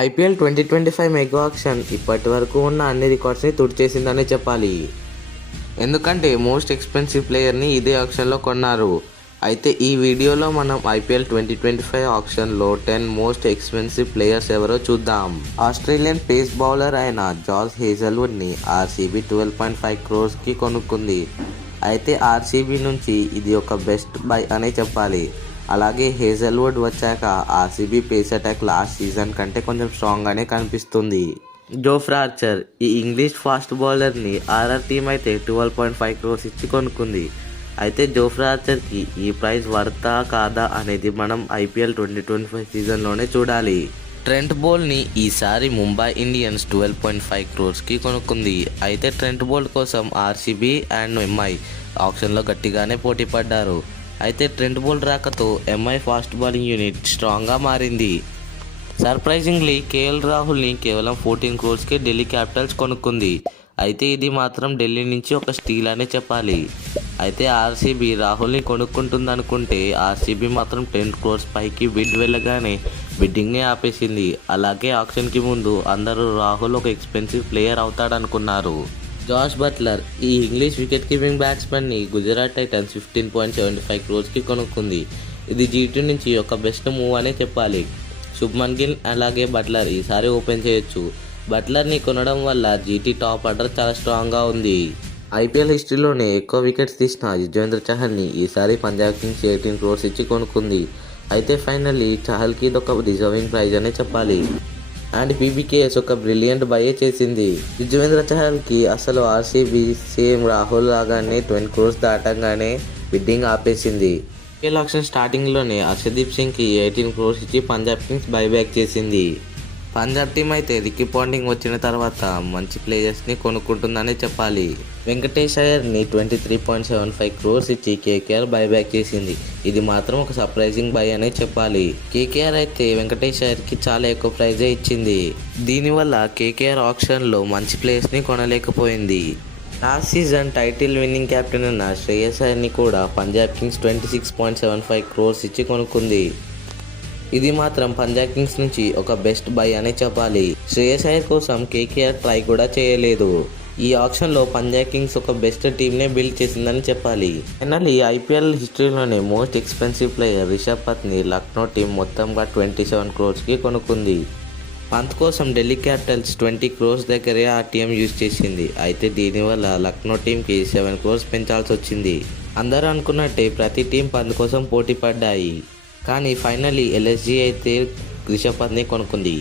IPL 2025 mega auction ఇప్పటి వరకు ఉన్న అన్ని రికార్డ్స్ని తుడిచేసిందనే చెప్పాలి. ఎందుకంటే మోస్ట్ ఎక్స్పెన్సివ్ ప్లేయర్ని ఇదే ఆక్షన్లో కొన్నారు. అయితే ఈ వీడియోలో మనం ఐపీఎల్ 2025 ఆక్షన్లో 10 మోస్ట్ ఎక్స్పెన్సివ్ ప్లేయర్స్ ఎవరో చూద్దాం. ఆస్ట్రేలియన్ పేస్ బౌలర్ అయిన జాస్ హేజల్వుడ్ని ఆర్సీబీ 12.5 crores కొనుక్కుంది. అయితే ఆర్సీబీ నుంచి ఇది ఒక బెస్ట్ బై అనే చెప్పాలి. అలాగే హేజల్వుడ్ వచ్చాక RCB face attack last season కంటే కొంచెం స్ట్రాంగ్గానే కనిపిస్తుంది. జోఫ్రా ఆర్చర్ ఈ ఇంగ్లీష్ ఫాస్ట్ బౌలర్ని ఆర్ఆర్ టీం అయితే 12.5 crores ఇచ్చి కొనుక్కుంది. అయితే జోఫ్రా ఆర్చర్కి ఈ ప్రైస్ వర్తా కాదా అనేది మనం ఐపీఎల్ 2025 సీజన్లోనే చూడాలి. ట్రెంట్ బోల్ట్ని ఈసారి ముంబై ఇండియన్స్ 12.5 crores కొనుక్కుంది. అయితే ట్రెంట్ బోల్ట్ కోసం ఆర్సీబీ అండ్ ఎంఐ ఆక్షన్లో గట్టిగానే పోటీ పడ్డారు. అయితే ట్రెంట్ బోల్ట్ రాకతో ఎంఐ ఫాస్ట్ బౌలింగ్ యూనిట్ స్ట్రాంగ్గా మారింది. సర్ప్రైజింగ్లీ కేఎల్ రాహుల్ని కేవలం 14 crores ఢిల్లీ క్యాపిటల్స్ కొనుక్కుంది. అయితే ఇది మాత్రం ఢిల్లీ నుంచి ఒక స్టీల్ అనే చెప్పాలి. అయితే ఆర్సీబీ రాహుల్ని కొనుక్కుంటుందనుకుంటే ఆర్సీబీ మాత్రం 10 crores పైకి బిడ్ వెళ్ళగానే బిడ్డింగ్ని ఆపేసింది. అలాగే ఆక్షన్కి ముందు అందరూ రాహుల్ ఒక ఎక్స్పెన్సివ్ ప్లేయర్ అవుతాడనుకున్నారు. జాష్ బట్లర్ ఈ ఇంగ్లీష్ వికెట్ కీపింగ్ బ్యాట్స్మెన్ని గుజరాత్ టైటన్స్ 15.75 crores కొనుక్కుంది. ఇది జీటీ నుంచి ఒక బెస్ట్ మూవ్ అనే చెప్పాలి. శుభ్మన్ గిల్ అలాగే బట్లర్ ఈసారి ఓపెన్ చేయొచ్చు. బట్లర్ని కొనడం వల్ల జీటీ టాప్ ఆర్డర్ చాలా స్ట్రాంగ్గా ఉంది. ఐపీఎల్ హిస్టరీలోనే ఎక్కువ వికెట్స్ తీసిన యుజ్వేంద్ర చహల్ని ఈసారి పంజాబ్ కింగ్స్ 18 crores ఇచ్చి కొనుక్కుంది. అయితే ఫైనల్లీ చహల్కి ఇదొక డిజర్వింగ్ ప్రైజ్ అనే చెప్పాలి. అండ్ పీబీకేఎస్ ఒక బ్రిలియంట్ బయే చేసింది. యుజ్వేంద్ర చహల్కి అసలు ఆర్సీబీ సేమ్ రాహుల్ లాగానే 20 crores దాటంగానే బిడ్డింగ్ ఆపేసింది. ఐపీఎల్ ఆక్షన్ స్టార్టింగ్లోనే హర్షదీప్ సింగ్కి 18 crores ఇచ్చి పంజాబ్ కింగ్స్ బైబ్యాక్ చేసింది. పంజాబ్ టీం అయితే రికీ పాంటింగ్ వచ్చిన తర్వాత మంచి ప్లేయర్స్ని కొనుక్కుంటుందనే చెప్పాలి. వెంకటేష్ అయ్యర్ని 23.75 crores ఇచ్చి కేకేఆర్ బైబ్యాక్ చేసింది. ఇది మాత్రం ఒక సర్ప్రైజింగ్ బై అనే చెప్పాలి. కేకేఆర్ అయితే వెంకటేష్ అయ్యర్కి చాలా ఎక్కువ ప్రైజే ఇచ్చింది. దీనివల్ల కేకేఆర్ ఆక్షన్లో మంచి ప్లేయర్స్ని కొనలేకపోయింది. Last season title winning captain అయిన శ్రేయస్ అయ్యర్ని కూడా పంజాబ్ కింగ్స్ 26.75 crores ఇచ్చి కొనుక్కుంది. ఇది మాత్రం పంజాబ్ కింగ్స్ నుంచి ఒక బెస్ట్ బై అనే చెప్పాలి. శ్రేయస్ అయ్యర్ కోసం కేకేఆర్ ట్రై కూడా చేయలేదు. ఈ ఆక్షన్లో పంజాబ్ కింగ్స్ ఒక బెస్ట్ టీంనే బిల్డ్ చేసిందని చెప్పాలి. ఫైనల్లీ ఐపీఎల్ హిస్టరీలోనే మోస్ట్ ఎక్స్పెన్సివ్ ప్లేయర్ రిషబ్ పంత్ని లక్నో టీం మొత్తంగా 27 crores కొనుక్కుంది. పంత్ కోసం ఢిల్లీ క్యాపిటల్స్ 20 crores దగ్గరే ఆర్టీఎం యూజ్ చేసింది. అయితే దీనివల్ల లక్నో టీంకి 7 crores పెంచాల్సి వచ్చింది. అందరూ అనుకున్నట్టే ప్రతి టీం పంత్ కోసం పోటీ పడ్డాయి. కానీ ఫైనల్లీ ఎల్ఎస్జీ అయితే రిషబ్ పంత్ని కొనుక్కుంది.